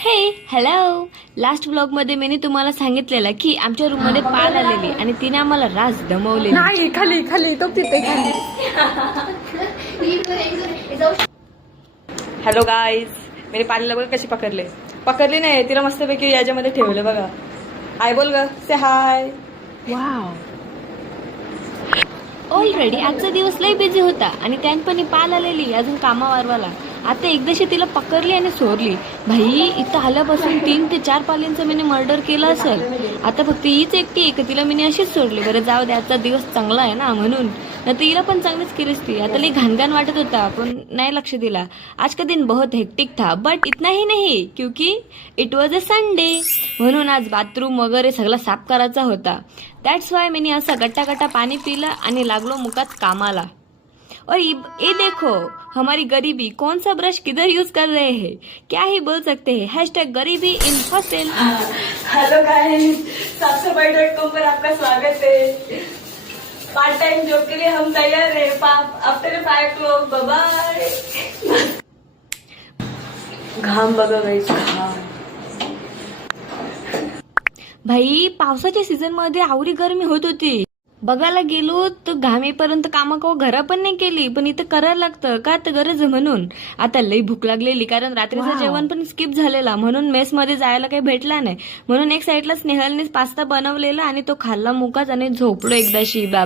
हे hello. Last blog मध्ये मी तुम्हाला सांगितलेलं की आमच्या रूम मध्ये पाल आलेली आणि तिने आम्हाला राज दमवले. नाही खाली खाली तो तिथे खाली. हॅलो गाईज, मी पालीला बघा कशी पकडली नाही, तिला मस्तपैकी याच्यामध्ये ठेवलं बघा. हाय बोल ग, से हाय. वाव. ऑलरेडी आजचा दिवस लय बिझी होता आणि त्यात पण पाल आलेली अजून कामावरवाला. आता एकदाशी तिला पकडली आणि सोडली. भाई इथं आल्यापासून 3 ते 4 पालींचं मी मर्डर केलं असेल. आता फक्त हीच एकटी आहे का तिला मी अशीच सोडली. बरं जाऊ दे, आजचा दिवस चांगला आहे ना म्हणून. तर तिला पण चांगलीच केलीच ती. आता लई घाणघाण वाटत होता पण नाही लक्ष दिला. आज का दिन बहुत हेक्टिक था बट इतना ही नहीं क्योंकि इट वॉज अ संडे. म्हणून आज बाथरूम वगैरे सगळं साफ करायचा होता. दॅट्स वाय मैंने असा गट्टा गट्टा पाणी पिलं आणि लागलो मुकात कामाला. और ये देखो हमारी गरीबी, कौन सा ब्रश किधर यूज कर रहे हैं, क्या ही बोल सकते हैं. हैशटैग गरीबी इन हॉस्टल. हेलो गाइस, साफसफाई.com पर आपका स्वागत है. पार्ट टाइम जॉब के लिए हम तैयार है. After 5 o'clock, bye. घाम बघा गाइस, घाम. भाई पावसाच्या सीझन मध्ये आवरी गरमी होत होती. बघायला गेलो तर घामेपर्यंत कामं घरा पण नाही केली, पण इथं करायला लागतं का तर गरज म्हणून. आता लई भूक लागलेली कारण रात्रीचं जेवण पण स्किप झालेला म्हणून मेस मध्ये जायला काही भेटला नाही. म्हणून एक साईडला स्नेहलने पास्ता बनवलेला आणि तो खाल्ला मुकाच आणि झोपलो एकदाशी. बाय.